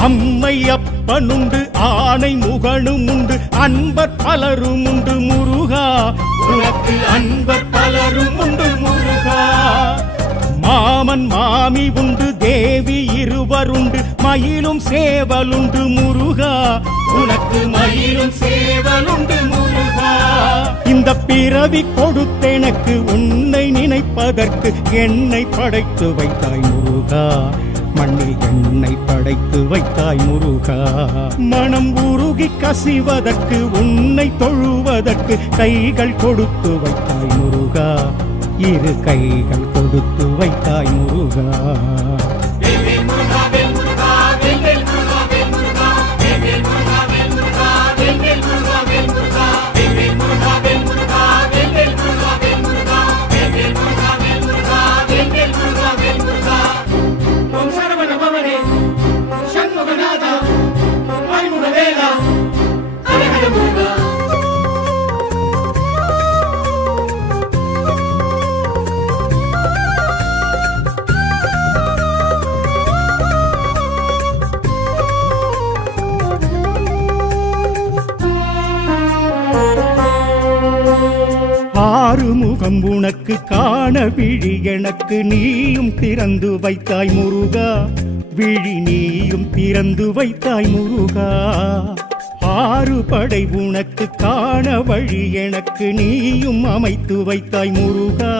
அம்மை அப்பனுண்டு ஆணை முகனும் உண்டு அன்பர் பலரும் உண்டு முருகா உனக்கு அன்பர் பலரும் உண்டு முருகா மாமன் மாமி உண்டு தேவி இருவருண்டு மயிலும் சேவலுண்டு முருகா உனக்கு மயிலும் சேவலுண்டு முருகா இந்த பிறவி கொடுத்தெனக்கு உன்னை நினைப்பதற்கு என்னை படைத்து வைத்தாய் முருகா மண்ணில் என்னை படைத்து வைத்தாய் முருகா மனம் உருகி கசிவதற்கு உன்னை தொழுவதற்கு கைகள் கொடுத்து வைத்தாய் முருகா இரு கைகள் கொடுத்து வைத்தாய் முருகா ஆறுமுகம் உனக்கு காண விழி எனக்கு நீயும் திறந்து வைத்தாய் முருகா விழி நீயும் திறந்து வைத்தாய் முருகா ஆறு படை உனக்கு காண வழி எனக்கு நீயும் அமைத்து வைத்தாய் முருகா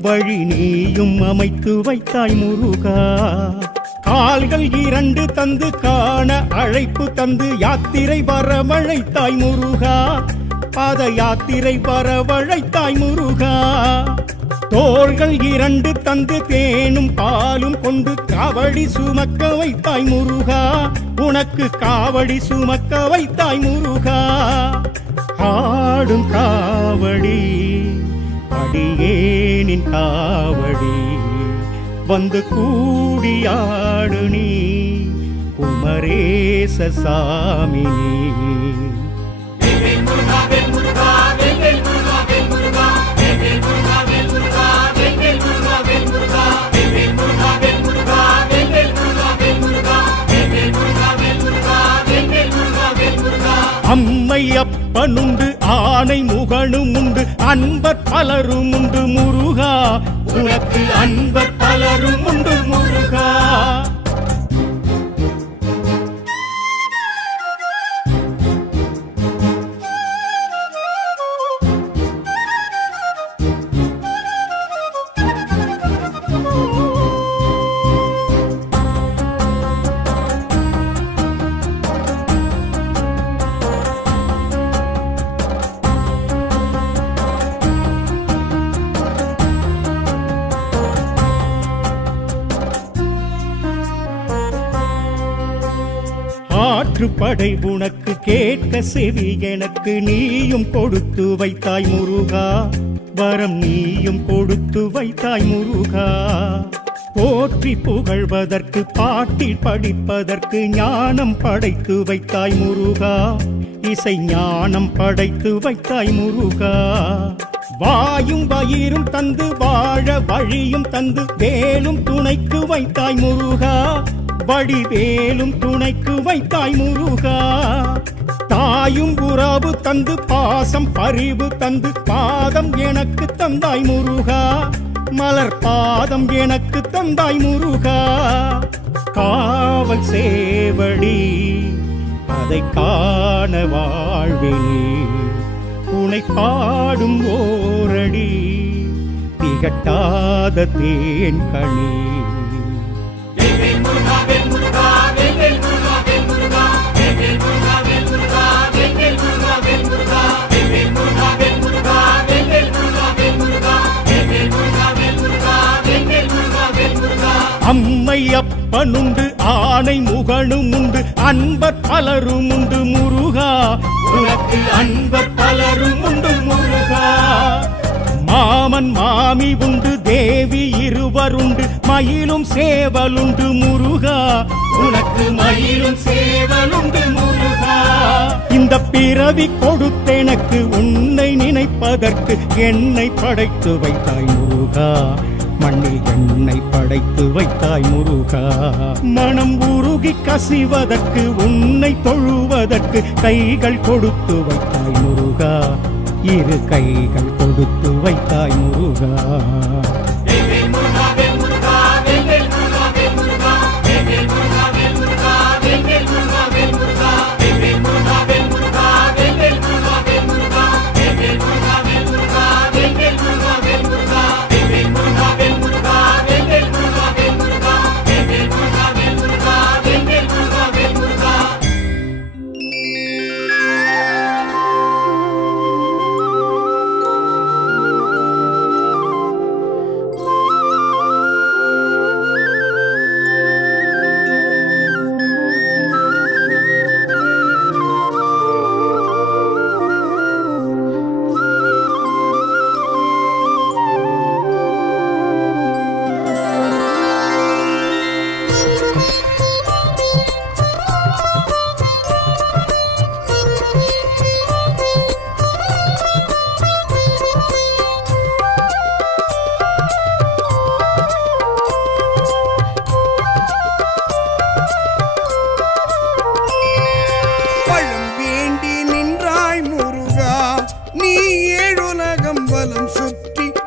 வழி நீயும் அமைத்து வைத்தாய் முருகா கால்கள் இரண்டு தந்து காண அழைப்பு தந்து யாத்திரை வரவழைத்தாய் முருகா பாத யாத்திரை வரவழைத்தாய் முருகா தோள்கள் இரண்டு தந்து தேனும் பாலும் கொண்டு காவடி சுமக்க வைத்தாய் முருகா உனக்கு காவடி சுமக்க வைத்தாய் முருகா ஆடும் காவடி அடியேனின் காவடி வந்து கூடியாடு நீ குமரேச சாமி அம்மை அப்பனுண்டு ஆணை முகனும் உண்டு அன்பர் பலரும் உண்டு முருகா உனக்கு அன்பர் பலரும் உண்டு முருகா படை உனக்கு கேட்க செவி எனக்கு நீயும் கொடுத்து வைத்தாய் முருகா வரம் நீயும் கொடுத்து வைத்தாய் முருகா போற்றி புகழ்வதற்கு பாட்டில் படிப்பதற்கு ஞானம் படைத்து வைத்தாய் முருகா இசை ஞானம் படைத்து வைத்தாய் முருகா வாயும் வயிறும் தந்து வாழ வழியும் தந்து வேலும் துணைக்கு வைத்தாய் முருகா வடிவேலும் துணைக்கு வைத்தாய் முருகா தாயும் உறவு தந்து பாசம் பரிவு தந்து பாதம் எனக்கு தந்தாய் முருகா மலர் பாதம் எனக்கு தந்தாய் முருகா காவல் சேவடி அதை காண வாழ்வினே உனை பாடும் ஓரடி திகட்டாத தேன் கனி அம்மை அப்பனுண்டு ஆணை முகனும் உண்டு அன்பர் பலரும் உண்டு முருகா உனக்கு அன்பர் பலரும் உண்டு முருகா மாமன் மாமி உண்டு தேவி இருவருண்டு மயிலும் சேவலுண்டு முருகா உனக்கு மயிலும் சேவலுண்டு முருகா இந்த பிறவி கொடுத்தெனக்கு உன்னை நினைப்பதற்கு என்னை படைத்து வைத்தாய் முருகா மண்ணில் எண்ணெய் படைத்து வைத்தாய் முருகா. மனம் உருகி கசிவதற்கு உன்னை தொழுவதற்கு கைகள் கொடுத்து வைத்தாய் முருகா. இரு கைகள் கொடுத்து வைத்தாய் முருகா.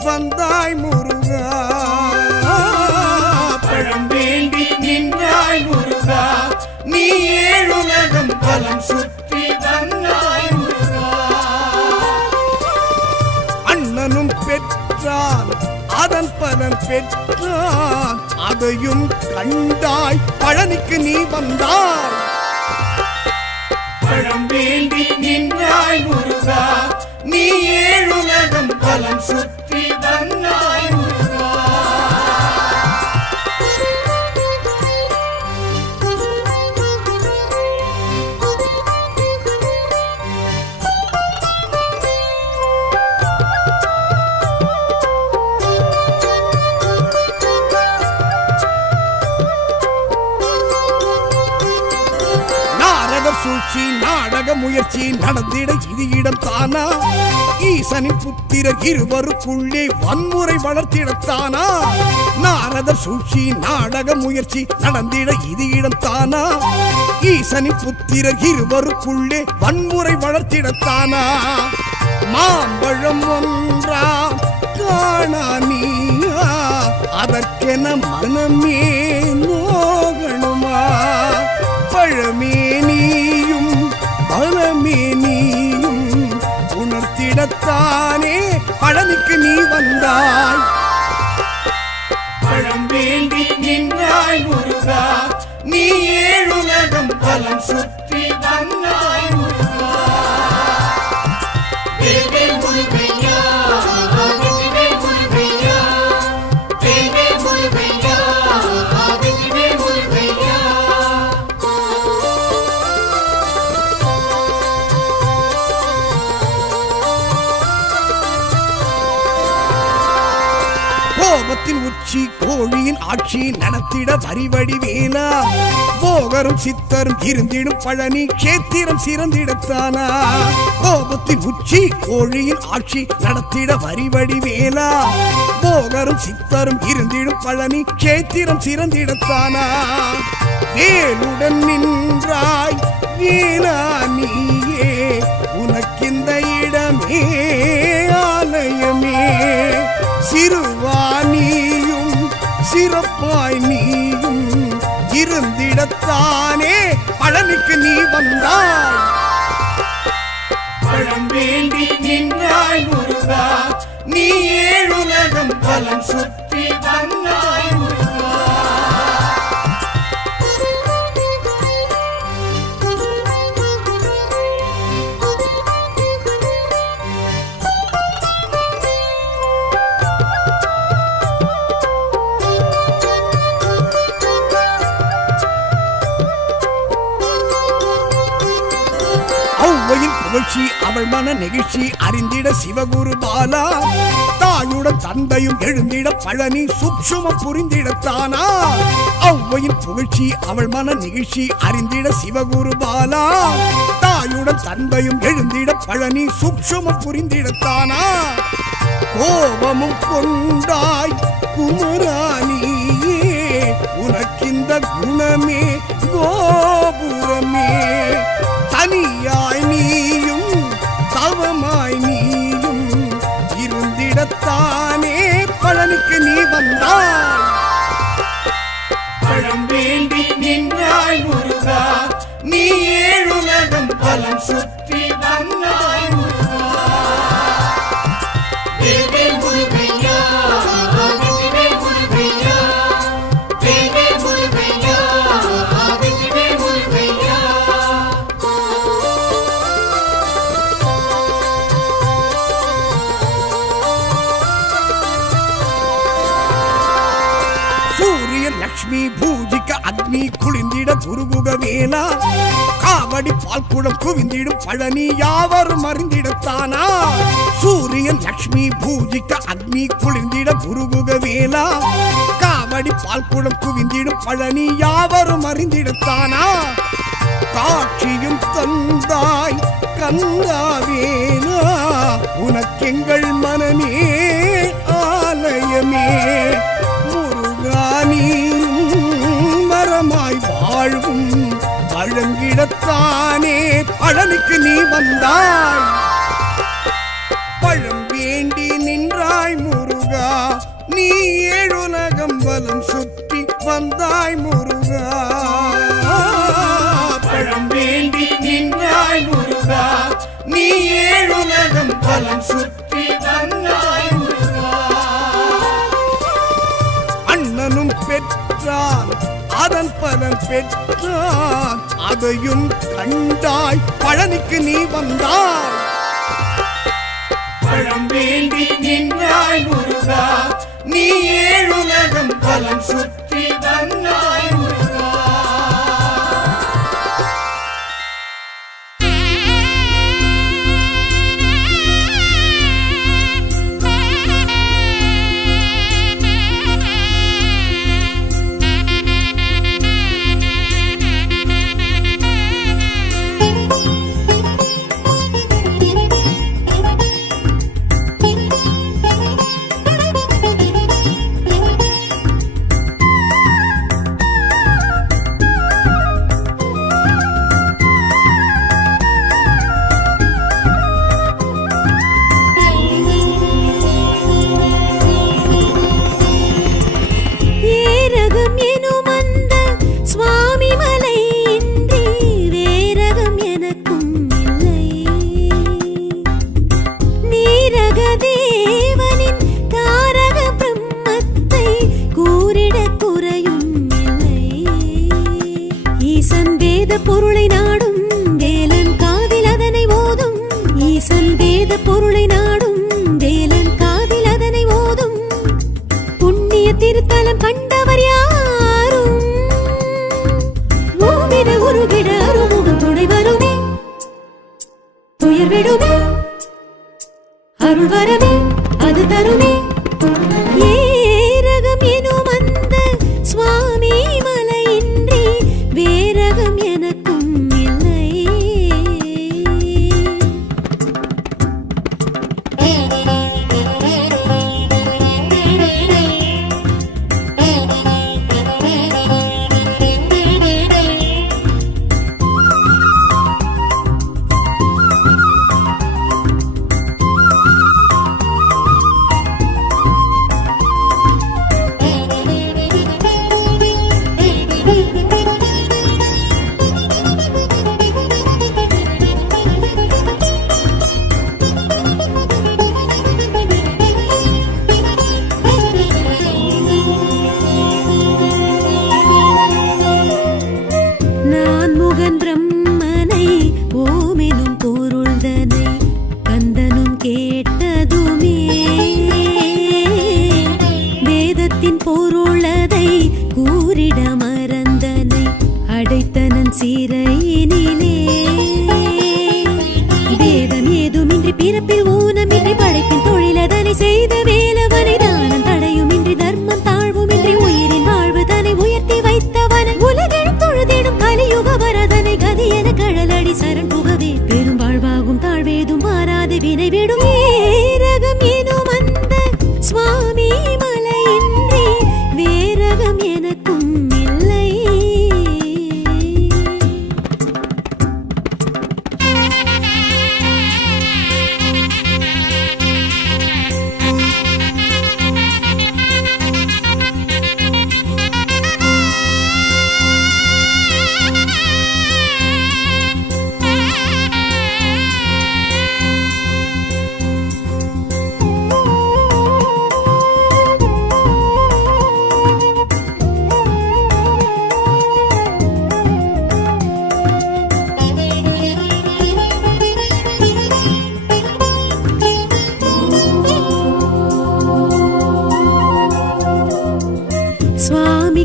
வந்தாய் முருகா. பழம் வேண்டி நின்றாய் முருகா. நீ ஏழுலகம் பலம் சுற்றி வந்தாய் முருகா. அண்ணனும் பெற்றான் அதன் பலன் பெற்றான் அதையும் கண்டாய் பழனிக்கு நீ வந்தாய். பழம் வேண்டி நின்றாய் முருகா. நீ ஏழுலகம் பலம் சுற்றி வந்தாய் முருகா. சூழ்ச்சி நாடக முயற்சி நடந்திட இது இடம் தானா? ஈசனின் புத்திரர் இருவருக்குள்ளே வன்முறை வளர்த்திடத்தானா? நாரத சூழ்ச்சி நாடக முயற்சி நடந்திட இது இடம் தானா? ஈசனின் புத்திரர் இருவருக்குள்ளே வன்முறை வளர்த்திடத்தானா? மாம்பழம் ஒன்றா காணா நீயா அதற்கென மனமே நோகணுமா? பழமே நீயும் பலமே நீயும் உணர்த்திடத்தானே பழனிக்கு நீ வந்தாய். பழம் வேண்டி நின்றாய் முருகா. நீ ஏழுலகம் பலம் சுற்றி வந்தாய் முருகா. கோபத்தின் உச்சி கோழியின் ஆட்சி நடத்திட வரிவடி வேலா. போகரும் சித்தரும் இருந்திடும் பழனி கேத்திரம் சிறந்திடத்தானா? கோபத்தின் உச்சி கோழியின் ஆட்சி நடத்திட வரிவடி வேலா. போகரும் சித்தரும் இருந்திடும் பழனி கேத்திரம் சிறந்திடத்தானா? வேலுடன் நின்றாய் வேலா நீயே உனக்கிந்த இடமே ஆலயமே. சிறுவானியும் சிறப்பாய் நீயும் இருந்திடத்தானே பழனிக்கு நீ வந்தாய். பழம் வேண்டி நின்றாய் முருகா. நீ ஏழுலகம் பலம் சுற்றி வந்தாய் முருகா. புகழ்ச்சி அவள் மன நெகிழ்ச்சி அறிந்திட சிவகுரு பாலா. தாயுடன் தந்தையும் எழுந்திட பழனி சூட்சுமம் புரிந்திடத்தானா? ஔவையின் புகழ்ச்சி அவள் மன நெகிழ்ச்சி அறிந்திட சிவகுரு பாலா. தாயுடன் தந்தையும் எழுந்திட பழனி சூட்சுமம் புரிந்திடத்தானா? கோபமும் கொண்டாய் குமராணியே, உனக்கிந்த குணமே கோபுரமே. தனியாய் நீயும் தவமாய் நீயும் இருந்திடத்தானே பழனிக்கு நீ வந்தாய். பழம் வேண்டி நின்றாய் முருகா, நீ ஏழுலகம் பலம் சுற்றி வந்தாய் முருகா. வேல்வேல் முருகையா, வெற்றிவேல் முருகையா, வேல்வேல் முருகையா, வெற்றிவேல் முருகையா. சூரியன் லக்ஷ்மி பூஜிக்க அக்னி குளிந்திட குருகுக வேலா, காவடி பால்குடம் குவிந்திடும் பழனி யாவரும் அறிந்திடத்தானா. சூரியன் லக்ஷ்மி பூஜிக்க அக்னி குளிர்ந்திட குருகுக வேலா, காவடி பால்குடம் குவிந்திடும் பழனி யாவரும் அறிந்திடத்தானா. காட்சியும் தந்தாய் கந்தாவேனா, உனக்கெங்கள் மனமே ஆலயமே. முருகா நீரும் மரமாய் வாழ்வும் பழங்கிடத்தானே பழனிக்கு நீ வந்தாய். பழம் வேண்டி நின்றாய் முருகா, நீ ஏழுலகம் வலம் சுற்றி வந்தாய் முருகா. பழம் வேண்டி நின்றாய் முருகா, நீ ஏழுலகம் வலம் சுற்றி வந்தாய் முருகா. அண்ணனும் பெற்றான் அதன் பலன் பெற்றான், அதையும் கண்டாய் பழனிக்கு நீ வந்தாய். பழம் வேண்டி நின்றாய் முருகா, நீ ஏழுலகம் பலம் சுற்றி வந்தாய் முருகா. பொருளை நாடும் வேலன் காதில் அதனை ஓதும், ஈசன் வேத பொருளை நாடும் வேலன் காதில் அதனை ஓதும். புண்ணிய திருத்தலம் கண்டவர் யாரும் ஓவிட உருகிட அருமுகம் துணை வருமே, துயர் விடுமே அருள் வரவே அது தருமே. ஏரகம் எனும் அந்த சுவாமி மலையின்றி வேரகம் எனக்கும் இல்லை. பிறப்பில் ஊனமின்றி படைப்பின் தொழிலதனை செய்த வேலவனை தானம் தடையுமின்றி தர்மம் தாழ்வுமின்றி உயிரின் வாழ்வு தன்னை உயர்த்தி வைத்தவனை உலகெழும் தொழுதிடும் கலியுக வரதனை கதியென கழலடி சரண் புகவே பெரும் வாழ்வாகும் தாழ்வேதும் மாறாது வினை விடும் ஏரகம் எனும் அந்த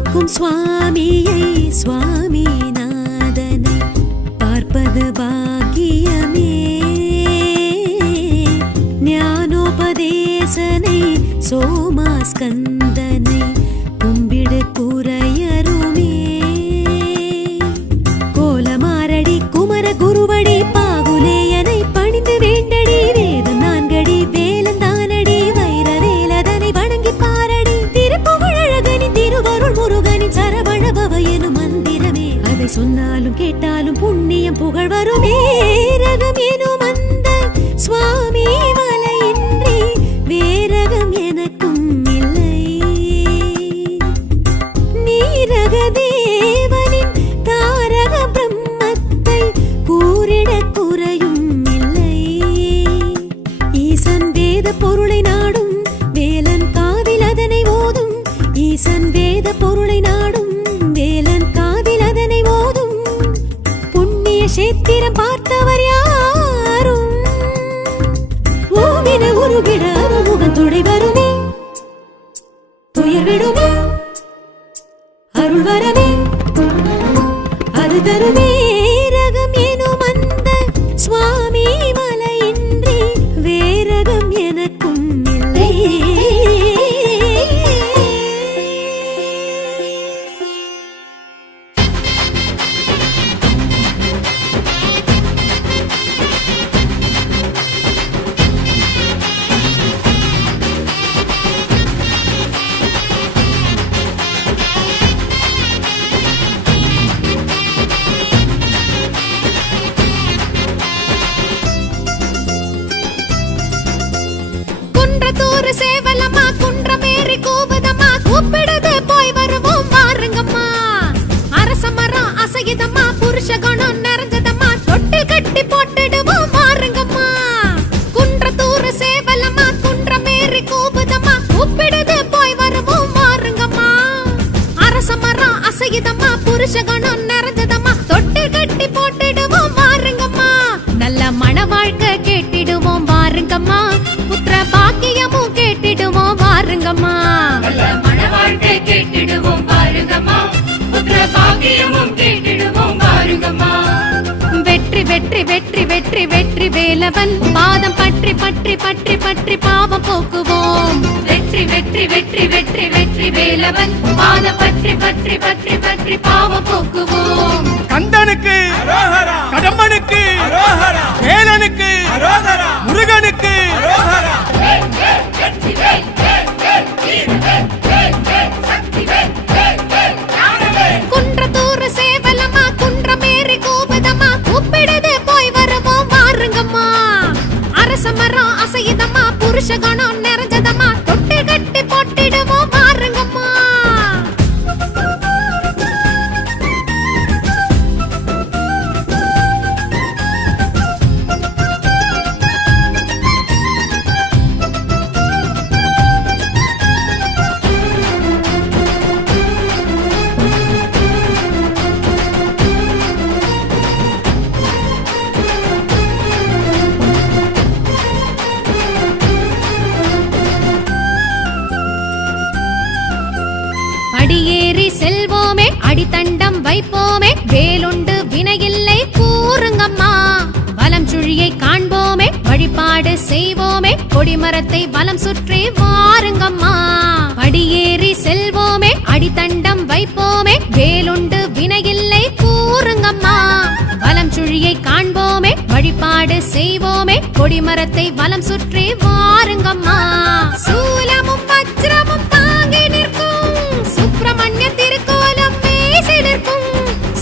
காக்கும் சுவாமியை சுவாமிநாதனை பார்ப்பது பாக்கியமே. ஞானோபதேசனை சோமாஸ்கந்தனை கும்பிடு குறையருமே. கோலமாரடி குமர குருவடி பாகுலேயனை பணிந்து வேண்டடி. வேதம் நான்கடி வேலந்தானடி வைர வேலதனை வணங்கி பாரடி. திருப்புகழகனி திருவருள் முருகனின் சரவணபவ எனும் மந்திரமே. அதை சொன்னாலும் கேட்டாலும் புண்ணியம் புகழ் வருமே. ரகம் எனும் அந்த சுவாமி மலையின்றி வேரகம் எனக்கும் இல்லை. நீரக தேவனின் தாரக பிரம்மத்தை கூறிட குறையும் இல்லை. ஈசன் வேத பொருளை நாடும் வேலன் காதில் அதனை ஓதும். ஈசன் வேத பொருளை நாடும் வேலன் காதில் அதனை ஓதும். புண்ணிய சேத்திரம் பார்த்தவர் யாரும் ஓவின உருகிட அருமுகன் துணை வருமே. துயர் விடுமே அருள் வரவே அது தருமே. ரகம் எனும் அந்த சுவாமி மலையின்றி வேரகம் எனக்கும் இல்லை. குன்றத்தூர் சேவலம்மா குன்றமேறி கூவுதம்மா. கூப்பிடுது போய் வருவோம் வாருங்கம்மா. அரச மரம் அசையுதம்மா புருஷ குணம் நிறைஞ்சதம்மா. தொட்டில் கட்டி போட்டுடுவோம் வாருங்கம்மா. குன்றத்தூர் சேவலம்மா குன்றமேறி கூவுதம்மா. கூப்பிடுது போய் வருவோம் வாருங்கம்மா. அரச மரம் அசையுதம்மா புருஷ குணம் நிறைஞ்சதம்மா. தொட்டில் கட்டி போட்டுடுவோம் வாருங்கம்மா. நல்ல மன வாழ்க்கை கேட்டிடுவோம் வாருங்கம்மா. புத்திர பாக்கியமும் கேட்டிடுவோம் வாருங்கம்மா. நல்ல மன வாழ்க்கை கேட்டிடுவோம் பாருங்கம்மா. புத்திர பாக்கியமும் கேட்டிடுவோம் பாருங்கம்மா. வெற்றி வெற்றி வெற்றி வெற்றி வெற்றி வேலவன் பாதம் பற்றி பற்றி பற்றி பற்றி பாவம் போக்குவோம். வெற்றி வெற்றி வெற்றி வெற்றி வெற்றி வேலவன் பாத பற்றி பற்றி பற்றி பற்றி பாவம் போக்குவோம். கந்தனுக்கு கடம்பனுக்கு வேலனுக்கு முருகனுக்கு வெற்றி வேல் வேல் வேல் வீர வேல் வேல் வேல் சக்தி வேல் வேல் வேல் ஞான வேல். குன்றத்தூர் சேவலம்மா குன்றமேறி கூவுதம்மா. கூப்பிடுது போய் வருவோம் வாருங்கம்மா. அரச மரம் அசையுதம்மா புருஷ குணம் நிறைஞ்சதம்மா. தொட்டில் கட்டி போட்டிடுவோம் வாருங்கம்மா. படியேறி செல்வோமே அடித்தண்டம் வைப்போமே. வேலுண்டு வினையில்லை கூறுங்கம்மா. வலம் சுழியை காண்போமே வழிபாடு செய்வோமே. கொடிமரத்தை வலம் சுற்றி வாருங்கம்மா. படியேறி செல்வோமே அடித்தண்டம் வைப்போமே. வேலுண்டு வினையில்லை கூறுங்கம்மா. வலம் சுழியை காண்போமே வழிபாடு செய்வோமே. கொடிமரத்தை வலம் சுற்றி வாருங்கம்மா. சூலமும் வஜ்ரமும் தாங்கி நிற்கும் சுப்பிரமணிய திருக்கோலம் பேசி நிற்கும்.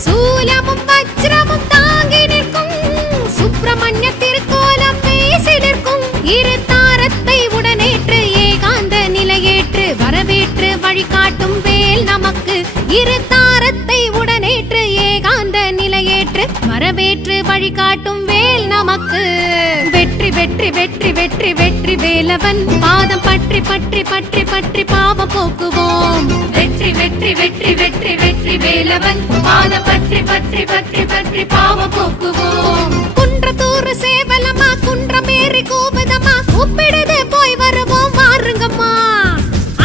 சூலமும் வஜ்ரமும் தாங்கி நிற்கும் சுப்பிரமணிய திருக்கோலம் பேசி நிற்கும். இரு தாரத்தை உடனேற்று ஏகாந்த நிலையேற்று வரவேற்று வழிகாட்டும் வேல் நமக்கு. இரு தாரத்தை உடனேற்று ஏகாந்த நிலையேற்று வரவேற்று வழிகாட்டும் வேல் நமக்கு. வெற்றி வெற்றி வெற்றி வெற்றி வெற்றி வேலவன் பாதம் பற்றி பற்றி பற்றி பற்றி பாவம் போக்குவோம். வெற்றி வெற்றி வெற்றி வெற்றி வெற்றி வேலவன் பாத பற்றி பற்றி பற்றி பற்றி பாவம் போக்குவோம். குன்றத்தூர் சேவலம்மா குன்றமேறி கூவுதம்மா. கூப்பிடுது போய் வருவோம் வாருங்கம்மா.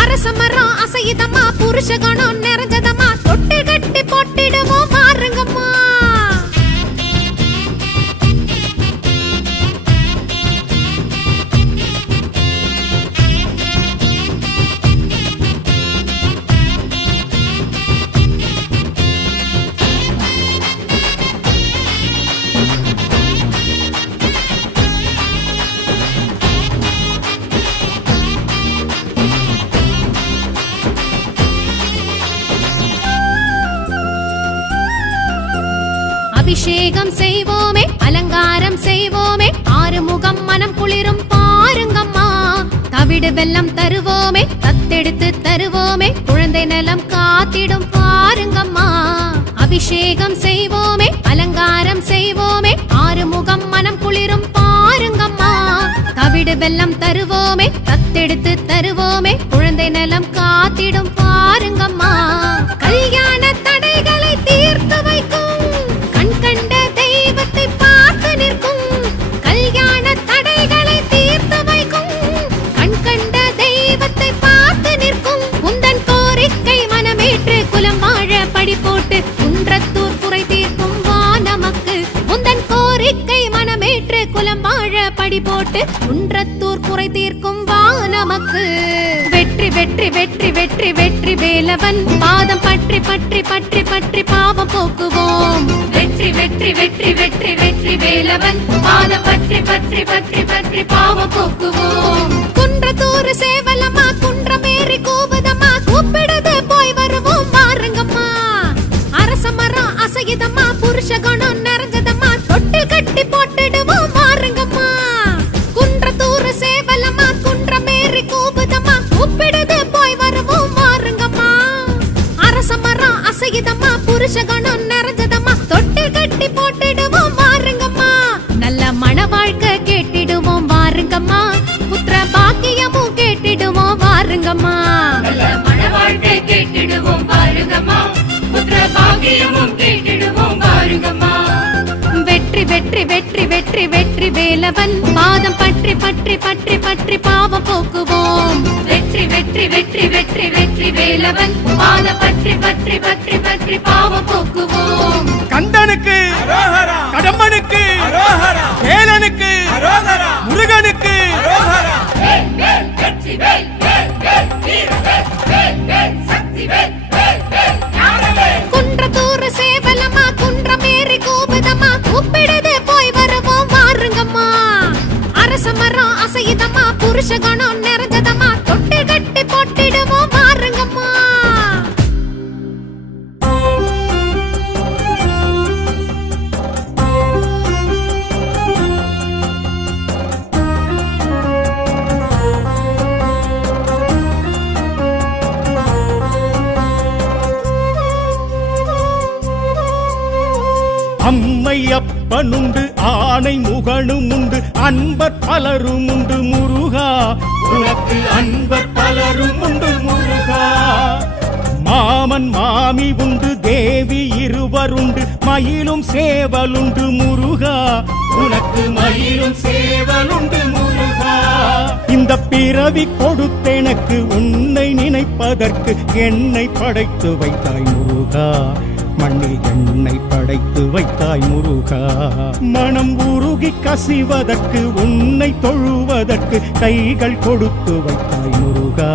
அரச மரம் அசையுதம்மா புருஷ குணம் நிறைஞ்சதம்மா. போட்டிடுவோம் வாருங்கம்மா. அபிஷேகம் செய்வோமே, அலங்காரம் செய்வோமே, ஆறுமுகம் மனம் குளிரும் பாருங்கம்மா. தவிடு வெல்லம் தருவோமே, தத்தெடுத்து தருவோமே, குழந்தை நலம் காத்திடும் பாருங்கம்மா. அபிஷேகம் செய்வோமே, அலங்காரம் செய்வோமே, ஆறுமுகம் மனம் குளிரும் பாருங்கம்மா. தவிடு வெல்லம் தருவோமே, தத்தெடுத்து தருவோமே, குழந்தை நலம் காத்திடும் பாருங்கம்மா. கல்யாண தடைகளை தீர்த்து வைக்கும் கண் கண்ட தெய்வத்தை பார்த்து நிற்கும். கல்யாண தடைகளை தீர்த்து வைக்கும் கண் கண்ட தெய்வத்தை பார்த்து நிற்கும். உந்தன் கோரிக்கை மனமேற்று குலம் வாழ படி போட்டு குன்றத்தூர் குறை தீர்க்கும் வா நமக்கு. உந்தன் கோரிக்கை மனமேற்று குலம் வாழ படி போட்டு குன்றத்தூர் குறை தீர்க்கும் வா நமக்கு. வெற்றி வெற்றி வெற்றி வெற்றி வெற்றி வேலவன் பாதம் பற்றி பற்றி பற்றி பற்றி பாவம் போக்குவோம். வெற்றி வெற்றி வெற்றி வெற்றி வெற்றி வேலவன் பாதம் பற்றி பற்றி பற்றி பற்றி பாவம் போக்குவோம். குன்றத்தூர் சேவலம்மா குன்றமேறி கூவுதம்மா, கூப்பிடுது போய் வருவோம் வாருங்கம்மா. அரச மரம் அசையுதம்மா, புருஷ குணம் நிறைஞ்சதம்மா, தொட்டில் கட்டி போட்டுடுவோம் வாருங்கம்மா. குன்றத்தூர் சேவலம்மா குன்றமேறி கூவுதம்மா, கூப்பிடுது போய் வருவோம் வாருங்கம்மா. அரச மரம் அசையுதம்மா, புருஷ குணம் நிறைஞ்சதம்மா, தொட்டில் கட்டி போட்டுடுவோம் வாருங்கம்மா. நல்ல மன வாழ்க்கை கேட்டிடுவோம் வாருங்கம்மா, புத்திர பாக்கியமும் கேட்டிடுவோம் வாருங்கம்மா. நல்ல மன வாழ்க்கை கேட்டிடுவோம் பாருங்கம்மா, புத்திர பாக்கியமும் கேட்டிடுவோம் பாருங்கம்மா. வெற்றி வெற்றி வெற்றி வெற்றி வெற்றி வேலவன் பாதம் பற்றி பற்றி பற்றி பற்றி பாவம் போக்குவோம். வெற்றி வெற்றி வெற்றி வெற்றி வெற்றி வேலவன் பாதம் பற்றி பற்றி பற்றி பற்றி பாவம் போக்குவோம். கந்தனுக்கு கடம்பனுக்கு வேலனுக்கு முருகனுக்கு வேல் வேல் வெற்றி வேல் வேல் வேல் வீர வேல் வேல் வேல் சக்தி வேல் வேல் வேல் ஞான வேல். குன்றத்தூர் சேவலம்மா குன்றமேறி கூவுதம்மா, கூப்பிடுது போய் வருவோம் வாருங்கம்மா. அரச மரம் அசையுதம்மா, புருஷ குணம் நிறைஞ்சதம்மா, தொட்டில் கட்டி போட்டிடுவோம் வாருங்கம்மா. அம்மை அப்பனுண்டு ஆணை முகனும் உண்டு அன்பர் பலரும் உண்டு முருகா. உனக்கு அன்பர் பலரும் உண்டு முருகா. மாமன் மாமி உண்டு தேவி இருவருண்டு மயிலும் சேவலுண்டு முருகா. உனக்கு மயிலும் சேவலுண்டு முருகா. இந்த பிறவி கொடுத்தெனக்கு உன்னை நினைப்பதற்கு என்னை படைத்து வைத்தாய் முருகா. மண்ணில் என்னை படைத்து வைத்தாய் முருகா. மனம் உருகி கசிவதற்கு உன்னை தொழுவதற்கு கைகள் கொடுத்து வைத்தாய் முருகா.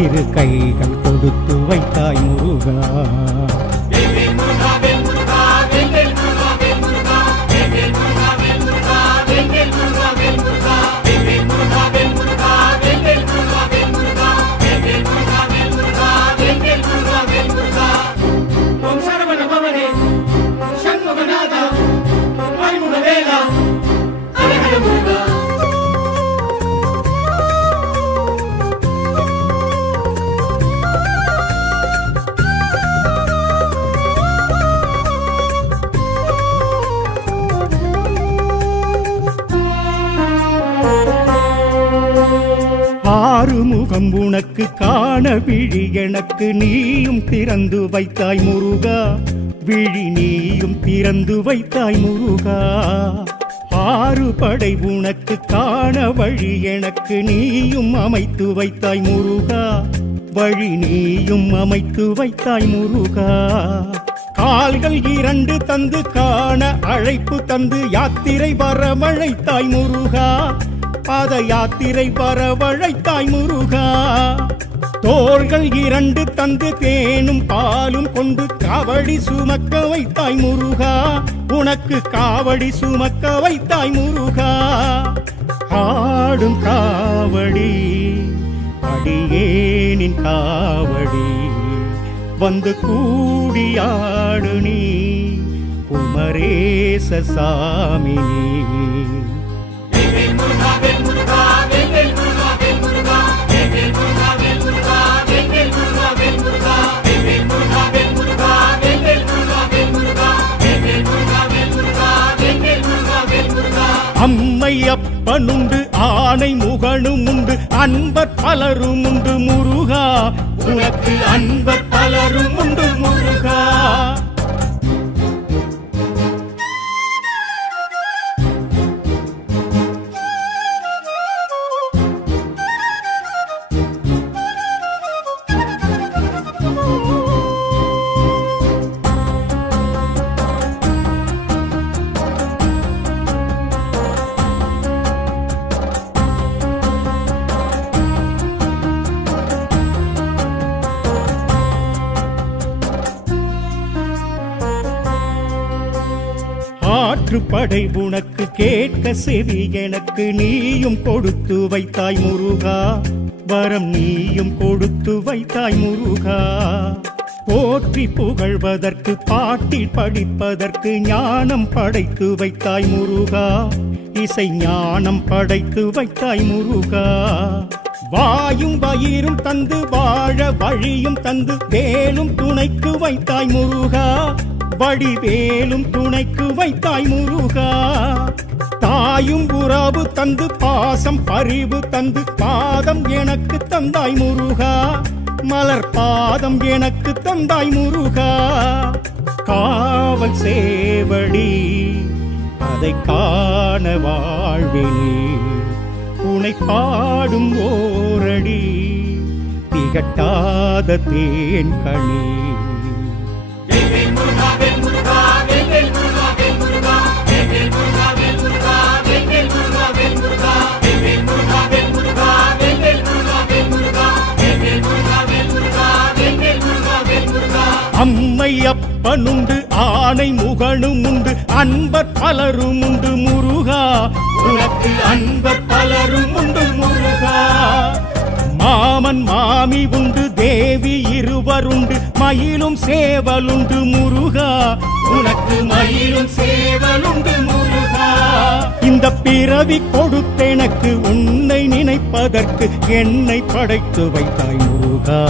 இரு கைகள் கொடுத்து வைத்தாய் முருகா. ஆறுமுகம் உனக்கு காண விழி எனக்கு நீயும் திறந்து வைத்தாய் முருகா. விழி நீயும் திறந்து வைத்தாய் முருகா. ஆறு படை உனக்கு காண வழி எனக்கு நீயும் அமைத்து வைத்தாய் முருகா. வழி நீயும் அமைத்து வைத்தாய் முருகா. கால்கள் 2 தந்து காண அழைப்பு தந்து யாத்திரை வரவழைத்தாய் முருகா, பாத யாத்திரை வரவழைத்தாய் முருகா. தோள்கள் 2 தந்து தேனும் பாலும் கொண்டு காவடி சுமக்க வைத்தாய் முருகா, உனக்கு காவடி சுமக்க வைத்தாய் முருகா. ஆடும் காவடி அடியேனின் காவடி, வந்து கூடியாடு நீ குமரேச சாமி நீ. அம்மை அப்பனுண்டு ஆணை முகனும் உண்டு அன்பர் பலரும் உண்டு முருகா, உனக்கு அன்பர் பலரும் உண்டு முருகா. படை உனக்கு கேட்க செவி எனக்கு நீயும் கொடுத்து வைத்தாய் முருகா, வரம் நீயும் கொடுத்து வைத்தாய் முருகா. போற்றி புகழ்வதற்கு பாட்டில் படிப்பதற்கு ஞானம் படைத்து வைத்தாய் முருகா, இசை ஞானம் படைத்து வைத்தாய் முருகா. வாயும் வயிறும் தந்து வாழ வழியும் தந்து வேலும் துணைக்கு வைத்தாய் முருகா, வடிவேலும் துணைக்கு வைத்தாய் முருகா. தாயும் உறவு தந்து பாசம் பரிவு தந்து பாதம் எனக்கு தந்தாய் முருகா, மலர் பாதம் எனக்கு தந்தாய் முருகா. காவல் சேவடி அதை காண வாழ்வினி, உனை பாடும் ஓரடி திகட்டாத தேன் கனி. அம்மை அப்பனுண்டு ஆணை முகனும் உண்டு அன்பர் பலரும் உண்டு முருகா, உனக்கு அன்பர் பலரும் உண்டு முருகா. மாமன் மாமி உண்டு தேவி இருவருண்டு மயிலும் சேவலுண்டு முருகா, உனக்கு மயிலும் சேவலுண்டு முருகா. இந்த பிறவி கொடுத்தெனக்கு உன்னை நினைப்பதற்கு என்னை படைத்து வைத்தாய் முருகா,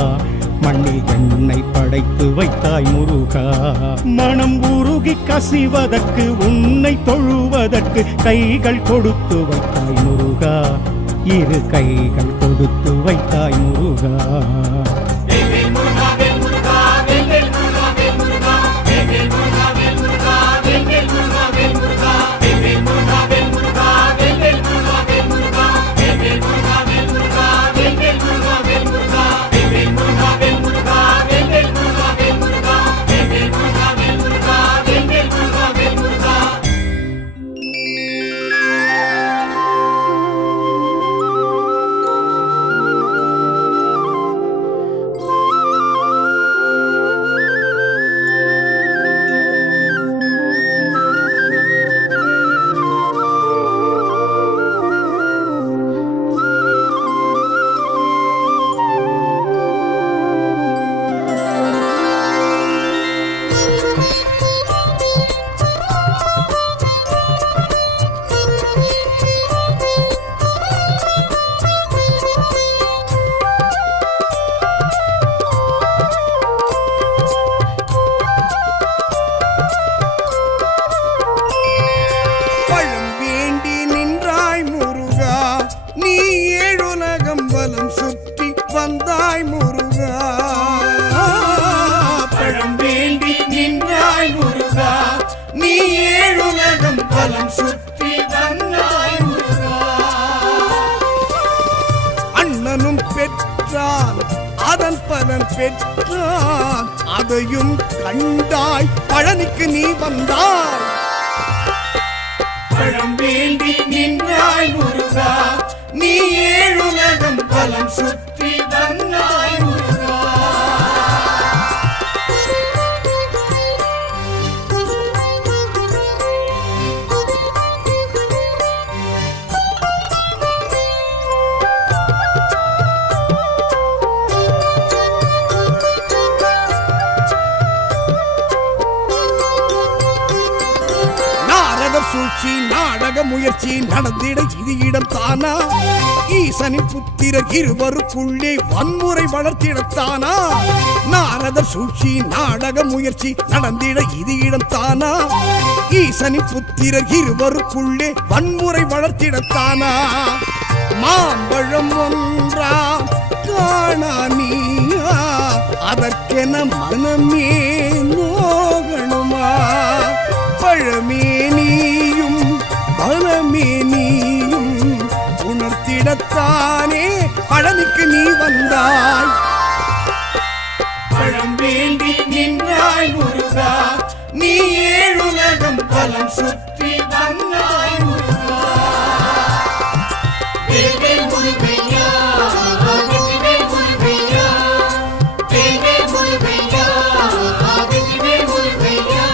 மண்ணில் என்னை படைத்து வைத்தாய் முருகா. மனம் உருகி கசிவதற்கு உன்னை தொழுவதற்கு கைகள் கொடுத்து வைத்தாய் முருகா, இரு கைகள் கொடுத்து வைத்தாய் முருகா. வந்தாய் முருகா, பழம் வேண்டி நின்றாய் முருகா, நீ ஏழுலகம் பலம் சுற்றி வந்தாய் முருகா. அண்ணனும் பெற்றான் அதன் பலன் பெற்றான் அதையும் கண்டாய் பழனிக்கு நீ வந்தாய் பழம் வேண்டி நின்றாய் முருகா நீ ஏழுலகம் பலம் சுற்றி வந்தாய் முருகா சூழ்ச்சி நாடக முயற்சி நடந்திட இது இடம் தானா ஈசனின் புத்திரர் இருவருக்குள்ளே வன்முறை வளர்த்திடத்தானா நாரதர் சூழ்ச்சி நாடக முயற்சி நடந்திட இது இடம் தானா ஈசனின் புத்திரர் இருவருக்குள்ளே வன்முறை வளர்த்திடத்தானா மாம்பழம் ஒன்றா காணா நீயா அதற்கென மனமே நோகணுமா பழமே நீயும் பலமே நீயும் உணர்த்திடத்தானே பழனிக்கு நீ வந்தாய் பழம் வேண்டி நின்றாய் முருகா நீ ஏழுலகம் பலம் சுற்றி வந்தாய் முருகா வேல்வேல் முருகையா வெற்றிவேல் முருகையா வேல்வேல் முருகையா வெற்றிவேல் முருகையா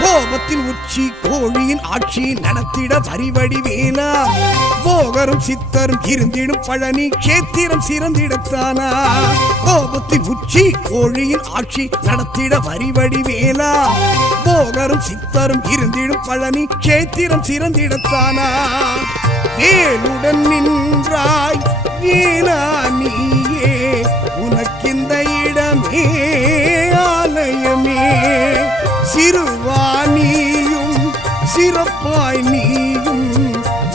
கோபத்தின் உச்சி கோழியின் ஆட்சி நடத்திட வரிவடி வேலா போகரும் சித்தரும் இருந்திடும் பழனி கேத்திரம் சிறந்திடத்தானா கோபத்தின் உச்சி கோழியின் ஆட்சி நடத்திட வரிவடி வேலா போகரும் சித்தரும் இருந்திடும் பழனி கேத்திரம் சிறந்திடத்தானா வேலுடன் நின்றாய் வேலா நீயே உனக்கிந்த இடமே ஆலயமே சிறுவானியும் சிறப்பாய் நீயும்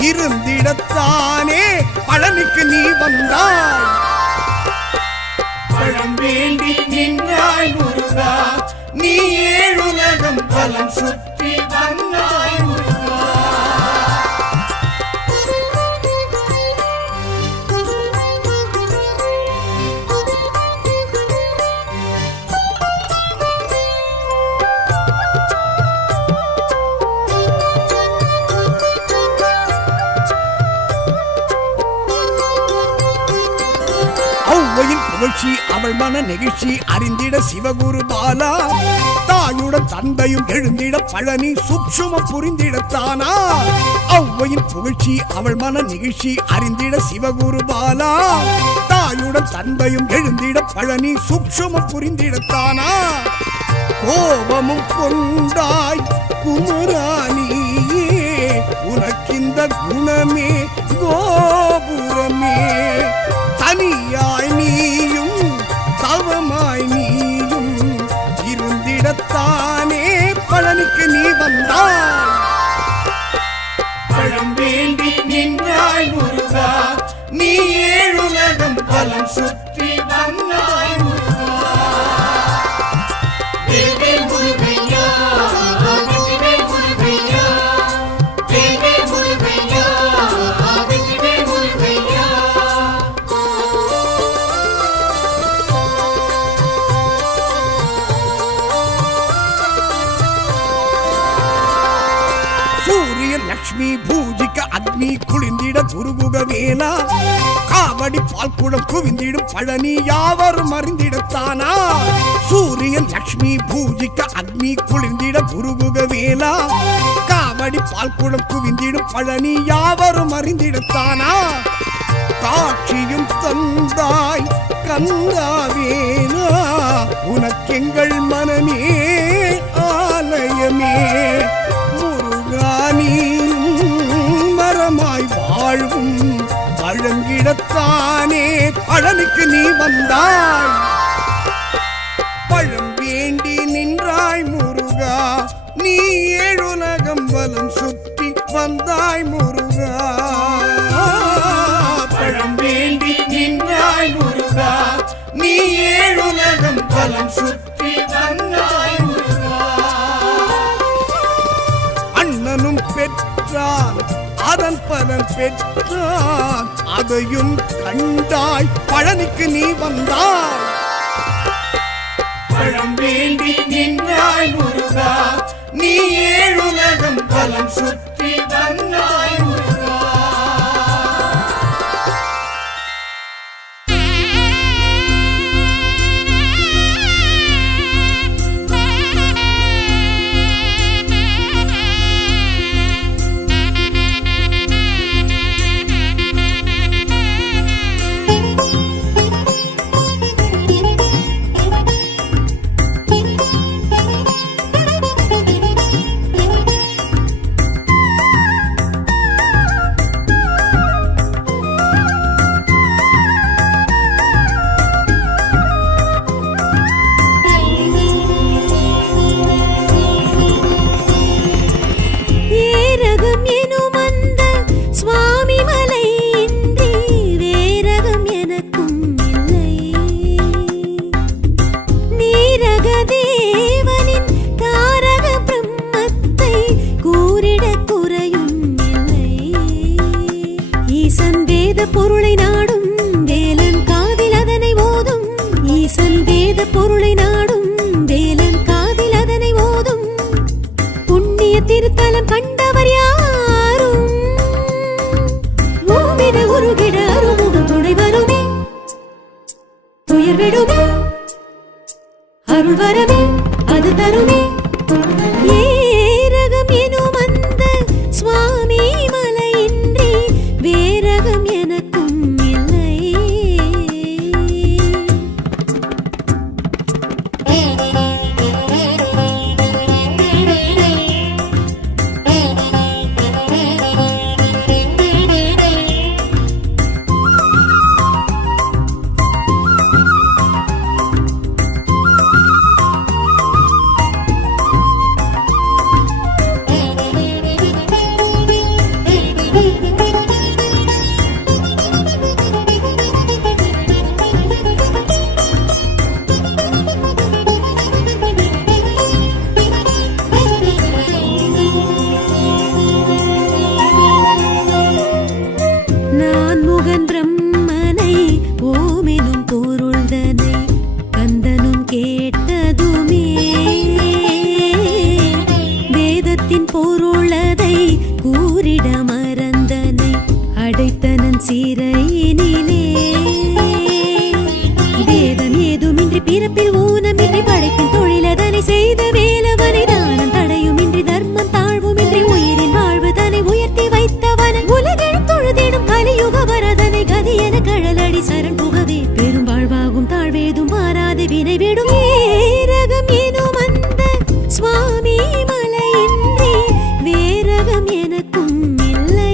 இருந்திடத்தானே பழனிக்கு நீ வந்தாய் பழம் வேண்டி நின்றாய் முருகா நீ ஏழுலகம் பலம் சுற்றி வந்தாய் முருகா புகழ்ச்சி அவள் மன நெகிழ்ச்சி அறிந்திட சிவகுரு பாலா தாயுடன் தந்தையும் எழுந்திட பழனி சூட்சுமம் புரிந்திடத்தானா ஔவையின் புகழ்ச்சி அவள் மன நெகிழ்ச்சி அறிந்திட சிவகுரு பாலா தாயுடன் தந்தையும் எழுந்திட பழனி சூட்சுமம் புரிந்திடத்தானா கோபமும் கொண்டாய் குமராணியே உனக்கிந்த குணமே கோபுரமே தனியாய் நீயும் தவமாய் நீயும் இருந்திடத்தானே பழனிக்கு நீ வந்தாய் பழம் வேண்டி நின்றாய் முருகா நீ ஏழுலகம் பலம் சுற்றி வந்தாய் முருகா வேல்வேல் முருகையா வெற்றிவேல் முருகையா வேல்வேல் முருகையா வெற்றிவேல் முருகையா சூரியன் லட்சுமி பூஜிக்க அக்னி குளிர்ந்திட குருகுக வேலா காவடி பால்குடம் குவிந்திடும் பழனி யாவரும் அறிந்திடத்தானா சூரியன் லட்சுமி பூஜிக்க அக்னி குளிர்ந்திட குருகுக வேலா காவடி பால்குடம் குவிந்திடும் பழனி யாவரும் அறிந்திடத்தானா காட்சியும் தந்தாய் கந்தாவேலா உனக்கெங்கள் மனமே ஆலயமே முருகானியும் மரமாய் வாழ்வும் வழங்கிடத்தானே பழனிக்கு நீ வந்தாய் பழம் வேண்டி நின்றாய் முருகா நீ ஏழுலகம் வலம் சுற்றி வந்தாய் முருகா பழம் வேண்டி நின்றாய் முருகா நீ ஏழுலகம் வலம் சுற்றி வந்தாய் முருகா அதன் பலன் பெற்றான். அதையும் கண்டாய், பழனிக்கு நீ வந்தாய். பழம் வேண்டி நின்றாய் முருகா, நீ ஏழுலகம் பலம் சுற்றி வந்தாய் முருகா. பொருளை நாடும் வேலன் காதில் அதனை ஓதும். ஈசன் வேத பொருளை நாடும் வேலன் காதில் அதனை ஓதும். புண்ணிய திருத்தலம் கண்டவர் யாரும் ஓமிட உருகிட அருமுகம் துணை வருமே. துயர் விடுமே அருள் வரமே அது தருமே. ஏரகம் எனும் அந்த சுவாமி மலையின்றி வேரகம் எனக்கும் இல்லை. சிறையினிலே வேதம் ஏதுமின்றி பிறப்பில் ஊனமின்றி படைப்பின் தொழிலதனை செய்த வேலவனை தானம் தடையுமின்றி தர்மம் தாழ்வுமின்றி உயிரின் வாழ்வு தனை உயர்த்தி வைத்தவன் உலகில் தொழுதிடும் கலியுக வரதனை கதி என கழலடி சரண் புகவே பெரும் வாழ்வாகும் தாழ்வேதும் மாறாது வினை விடும். ஏரகம் எனும் அந்த சுவாமி மலையின்றி வேரகம் எனக்கும் இல்லை.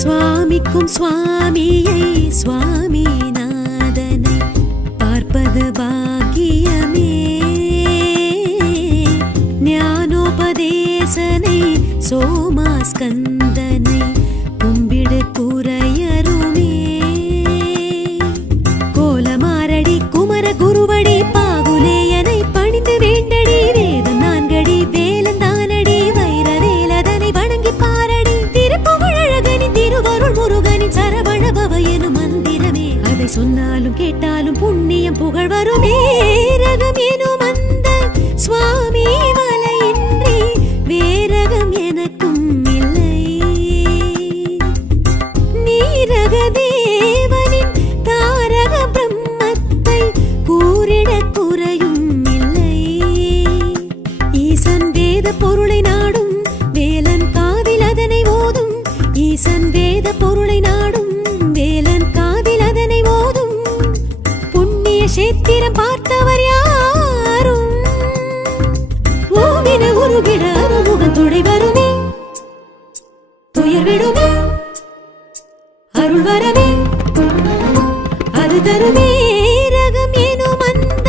சுவாமிக்கும் சுவாமியை சுவாமிநாதனை பார்ப்பது பாக்கியமே. ஞானோபதேசனை சோமாஸ்கந்தனை கும்பிடு குறையருமே. கோலமாரடி குமர குருவடி பாகுலேயனை பணிந்து வேண்டடி வேதம் நான்கடி வேலந்தானடி வைர வேலதனை வணங்கி பாரடி. திருப்புகழகனின் திருவருள் முருகனின் சரவணபவ எனும் மந்திரமே அதை சொன்னாலும் கேட்டாலும் புண்ணியம் புகழ் வருமே. ரகம் எனும் அந்த சுவாமி மலையின்றி வேரகம் எனக்கும் இல்லை. நீரக தேவனின் தாரக பிரம்மத்தை கூறிட குறையும் இல்லை. ஈசன் வேத பொருளை நாடும் வேலன் காதில் அதனை ஓதும். ஈசன் வேத பொருளை நாடும் வேலன் தருவேரகம் எனும் அந்த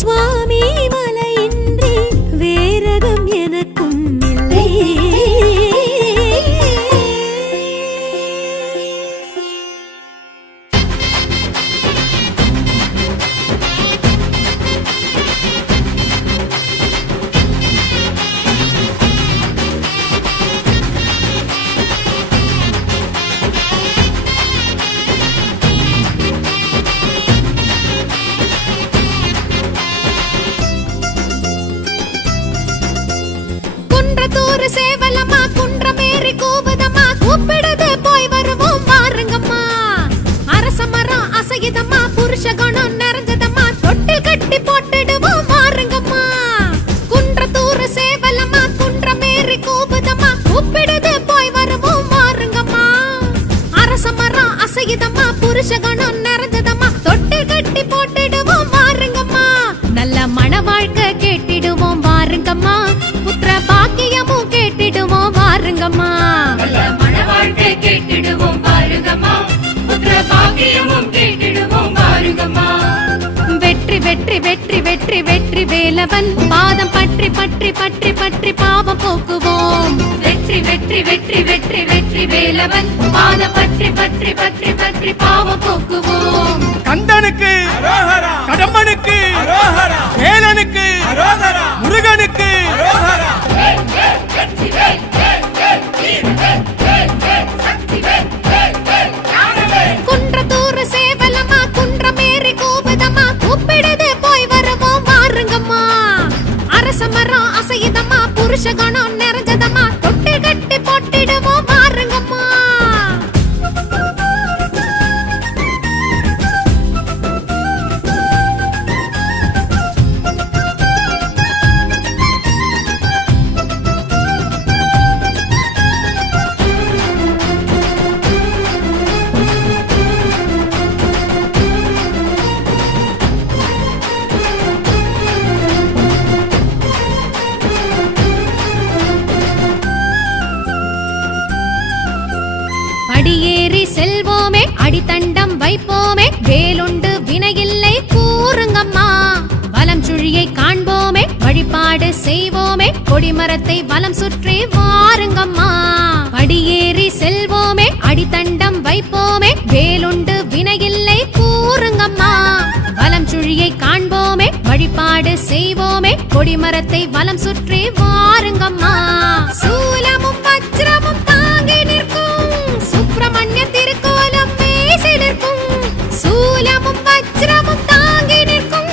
சுவாமி மலையின்றி வேரகம் எனக்கும் இல்லை. குன்றத்தூர் சேவலம்மா குன்றமேறி கூவுதம்மா கூப்பிடுது போய் வருவோம் வாருங்கம்மா. அரச மரம் அசையுதம்மா புருஷ குணம் நிறைஞ்சதம்மா தொட்டில் கட்டி போட்டுடுவோம் வாருங்கம்மா. குன்றத்தூர் சேவலம்மா குன்றமேறி கூவுதம்மா கூப்பிடுது போய் வருவோம் வாருங்கம்மா. அரச மரம் அசையுதம்மா புருஷ குணம் நிறைஞ்சதம்மா தொட்டில் கட்டி போட்டுடுவோம் வாருங்கம்மா. நல்ல மன வாழ்க்கை கேட்டிடுவோம் வாருங்கம்மா. புத்திர பாக்கியமும் கேட்டிடுவோம் வாருங்கம்மா. நல்ல மன வாழ்க்கை கேட்டிடுவோம் பாருங்கம்மா. புத்திர பாக்கியமும் கேட்டிடுவோம் பாருங்கம்மா. வெற்றி வெற்றி வெற்றி வெற்றி வெற்றி வேலவன் பாதம் பற்றி பற்றி பற்றி பற்றி பாவம் போக்குவோம். வெற்றி வெற்றி வெற்றி வெற்றி வெற்றி வேலவன் பாதம் பற்றி பற்றி பற்றி பற்றி பாவம் போக்குவோம். கந்தனுக்கு கடம்பனுக்கு வேலனுக்கு முருகனுக்கு வேல் வேல் வெற்றி வேல் வேல் வேல் வீர வேல் வேல் வேல் சக்தி வேல் வேல் வேல் ஞான வேல். குன்றத்தூர் சேவலம்மா குன்றமேறி கூவுதம்மா கூப்பிடுது போய் வருவோம் வாருங்கம்மா. அரச மரம் அசையுதம்மா புருஷ குணம் நிறைஞ்சதம்மா தொட்டில் கட்டி போட்டிடுவோம் வாருங்கம்மா. படியேறி செல்வோமே அடித்தண்டம் வைப்போமே வேலுண்டு வினையில்லை கூறுங்கம்மா. வலம் சுழியை காண்போமே வழிபாடு செய்வோமே கொடிமரத்தை வலம் சுற்றி வாருங்கம்மா. படியேறி செல்வோமே அடித்தண்டம் வைப்போமே வேலுண்டு வினையில்லை கூறுங்கம்மா. வலம் சுழியை காண்போமே வழிபாடு செய்வோமே கொடிமரத்தை வலம் சுற்றி வாருங்கம்மா. சூலமும் வஜ்ரமும் தாங்கி நிற்கும் சுப்பிரமணிய திருக்கோலம் பேசி நிற்கும். சூலமும் வஜ்ரமும் தாங்கி நிற்கும்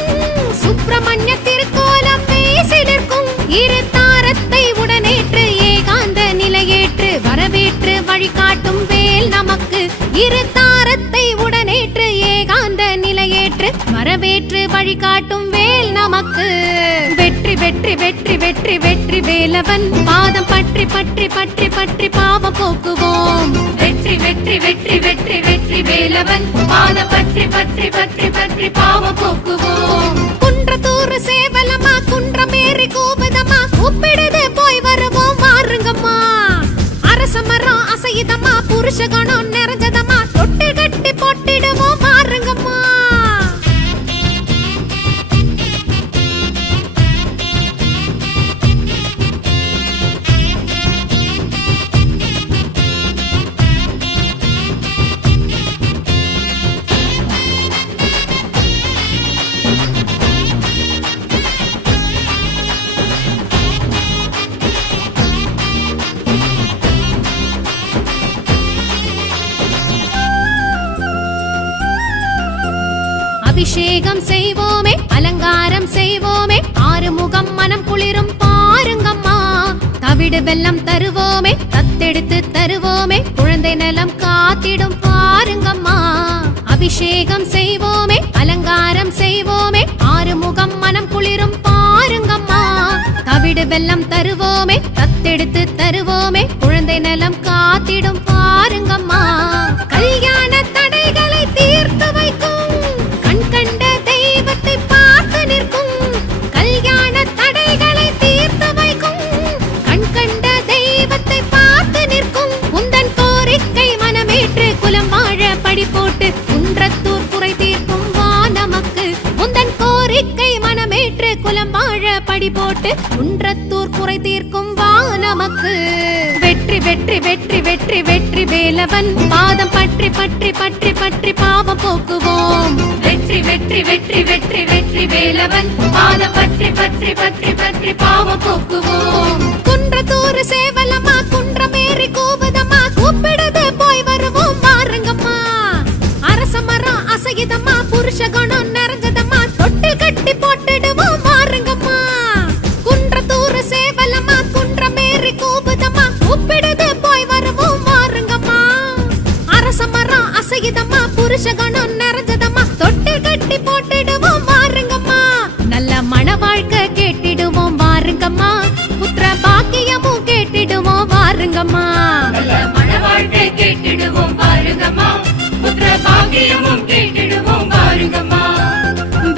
சுப்பிரமணிய திருக்கோலம் பேசி நிற்கும். இரு தாரத்தை உடனேற்று ஏகாந்த நிலையேற்று வரவேற்று வழிகாட்டும் வேல் நமக்கு. இரு தாரத்தை உடனேற்று ஏகாந்த நிலையேற்று வரவேற்று வழிகாட்டும் வேல் நமக்கு. வெற்றி வெற்றி வெற்றி வெற்றி வெற்றி வேலவன் பாதம் பற்றி பற்றி பற்றி பற்றி பாவம் போக்குவோம். வெற்றி வெற்றி வெற்றி வெற்றி வெற்றி வேலவன் பாதம் பற்றி பற்றி பற்றி பற்றி பாவம் போக்குவோம். குன்றத்தூர் சேவலம்மா குன்றமேறி கூவுதம்மா கூப்பிடுது போய் வருவோம் வாருங்கம்மா. அரச மரம் அசையுதம்மா புருஷ குணம் நிறைஞ்சதம்மா தொட்டில் கட்டி போட்டிடுவோம் வாருங்கம்மா. அபிஷேகம் செய்வோமே அலங்காரம் செய்வோமே ஆறுமுகம் மனம் குளிரும் பாருங்கம்மா. தவிடு வெல்லம் தருவோமே தத்தெடுத்து தருவோமே குழந்தை நலம் காத்திடும் பாருங்கம்மா. அபிஷேகம் செய்வோமே அலங்காரம் செய்வோமே ஆறுமுகம் மனம் குளிரும் பாருங்கம்மா. தவிடு வெல்லம் தருவோமே தத்தெடுத்து தருவோமே குழந்தை நலம் காத்திடும் பாருங்கம்மா. கல்யாண தடைகளை தீர்த்து வைக்கும் கண் கண்ட தெய்வத்தை பார்த்து நிற்கும். கல்யாண தடைகளை தீர்த்து வைக்கும் கண் கண்ட தெய்வத்தை பார்த்து நிற்கும். உந்தன் கோரிக்கை மனமேற்று குலம் வாழ படி போட்டு குன்றத்தூர் குறை தீர்க்கும் பாட்டு குன்றத்தூர் குறை தீர்க்கும் வா நமக்கு. வெற்றி வெற்றி வெற்றி வெற்றி வெற்றி வேலவன் பாதம் பற்றி பற்றி பற்றி பற்றி பாவம் போக்குவோம். வெற்றி வெற்றி வெற்றி வெற்றி வெற்றி வேலவன் பாதம் பற்றி பற்றி பற்றி பற்றி பாவம் போக்குவோம். குன்றத்தூர் சேவலம்மா குன்றமேறி கூவுதம்மா கூப்பிடுது போய் வருவோம் வாருங்கம்மா. அரச மரம் அசையுதம்மா புருஷ குணம் நிறைஞ்சதம்மா தொட்டில் கட்டி போட்டுடுவோம் வாருங்கம்மா. குன்றத்தூர் சேவலம்மா குன்றமேறி கூவுதம்மா கூப்பிடுது போய் வருவோம் வாருங்கம்மா. அரச மரம் அசையுதம்மா புருஷ குணம் நிறைஞ்சதம்மா தொட்டில் கட்டி போட்டுடுவோம் வாருங்கம்மா. நல்ல மன வாழ்க்கை கேட்டிடுவோம் வாருங்கம்மா. புத்திர பாக்கியமும் கேட்டிடுவோம் வாருங்கம்மா. நல்ல மன வாழ்க்கை கேட்டிடுவோம் பாருங்கம்மா. புத்திர பாக்கியமும் கேட்டிடுவோம் பாருங்கம்மா.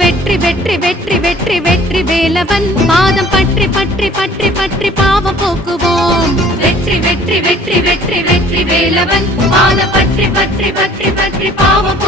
வெற்றி வெற்றி வெற்றி வெற்றி வெற்றி வேலவன் பாதம் பற்றி பற்றி பற்றி பற்றி பாவம் போக்குவோம். வெற்றி வெற்றி வெற்றி வெற்றி வெற்றி வேலவன் பாதம் பற்றி பற்றி பற்றி பற்றி பாவம்